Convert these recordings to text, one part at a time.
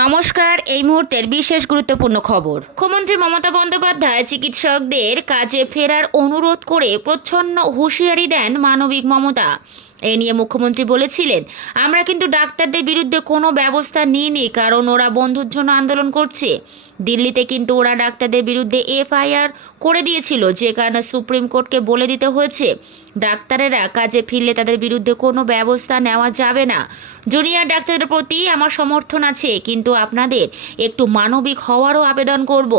নমস্কার, এই মুহূর্তের বিশেষ গুরুত্বপূর্ণ খবর। মুখ্যমন্ত্রী মমতা বন্দ্যোপাধ্যায় চিকিৎসকদের কাজে ফেরার অনুরোধ করে প্রচ্ছন্ন হুঁশিয়ারি দেন মানবিক মমতা। এ নিয়ে মুখ্যমন্ত্রী বলেছিলেন, আমরা কিন্তু ডাক্তারদের বিরুদ্ধে কোনো ব্যবস্থা নিইনি, কারণ ওরা বন্ধুর জন্য আন্দোলন করছে। দিল্লিতে কিন্তু ওরা ডাক্তারদের বিরুদ্ধে এফআইআর করে দিয়েছিল, যে কারণে সুপ্রিম কোর্টকে বলে দিতে হয়েছে, ডাক্তারেরা কাজে ফিরলে তাদের বিরুদ্ধে কোনো ব্যবস্থা নেওয়া যাবে না। জুনিয়র ডাক্তারদের প্রতি আমার সমর্থন আছে, কিন্তু আপনাদের একটু মানবিক হওয়ারও আবেদন করব।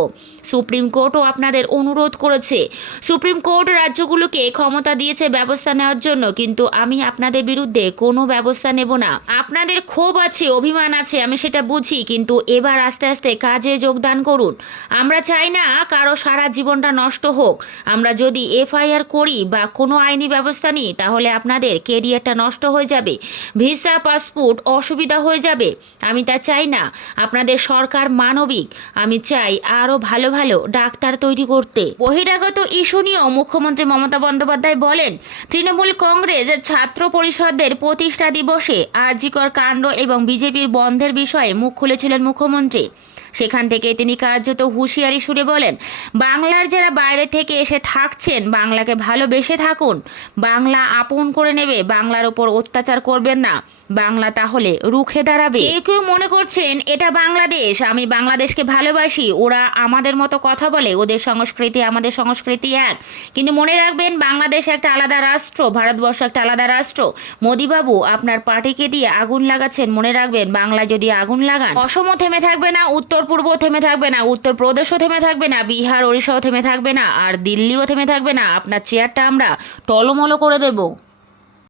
সুপ্রিম কোর্টও আপনাদের অনুরোধ করেছে। সুপ্রিম কোর্ট রাজ্যগুলোকে ক্ষমতা দিয়েছে ব্যবস্থা নেওয়ার জন্য, কিন্তু আমি আপনাদের বিরুদ্ধে কোনো ব্যবস্থা নেব না। আপনাদের ক্ষোভ আছে, অভিমান আছে, আমি সেটা বুঝি, কিন্তু এবার আস্তে আস্তে কাজে যোগদান করুন। আমরা চাই না কারও সারা জীবনটা নষ্ট হোক। আমরা যদি এফআইআর করি বা কোনো আইনি ব্যবস্থা নিই, তাহলে আপনাদের কেরিয়ারটা নষ্ট হয়ে যাবে। ভিসা, পাসপোর্ট অসুবিধা হয়ে যাবে। আমি তা চাই না। আপনাদের সরকার মানবিক। আমি চাই আরও ভালো ভালো ডাক্তার তৈরি করতে। বহিরাগত ইস্যু নিয়েও মুখ্যমন্ত্রী মমতা বন্দ্যোপাধ্যায় বলেন, তৃণমূল কংগ্রেস ছাত্র পরিষদের প্রতিষ্ঠা দিবসে আরজিকর কাণ্ড এবং বিজেপির বন্ধের বিষয়ে মুখ খুলেছিলেন মুখ্যমন্ত্রী। সেখান থেকে তিনি কার্যত হুঁশিয়ারি সুরে বলেন বাংলার যারা বাইরে থেকে এসে থাকছেন বাংলাকে ভালোবেসে থাকুন। বাংলা আপন করে নেবে বাংলার ওপর অত্যাচার করবেন না। বাংলা তাহলে রুখে দাঁড়াবে। কেউ কেউ মনে করছেন এটা বাংলাদেশ আমি বাংলাদেশকে ভালোবাসি। ওরা আমাদের মতো কথা বলে ওদের সংস্কৃতি আমাদের সংস্কৃতি এক। কিন্তু মনে রাখবেন বাংলাদেশ একটা আলাদা রাষ্ট্র ভারতবর্ষ একটা আলাদা রাষ্ট্র। মোদিবাবু আপনার পার্টিকে দিয়ে আগুন লাগাচ্ছেন মনে রাখবেন বাংলায় যদি আগুন লাগান। অসমও থেমে থাকবে না উত্তর পূর্ব থেমে থাকবে না, উত্তরপ্রদেশও থেমে থাকবে না, বিহার, ওড়িশাও থেমে থাকবে না, আর দিল্লিও থেমে থাকবে না। আপনার চেয়ারটা আমরা টলমলো করে দেবো।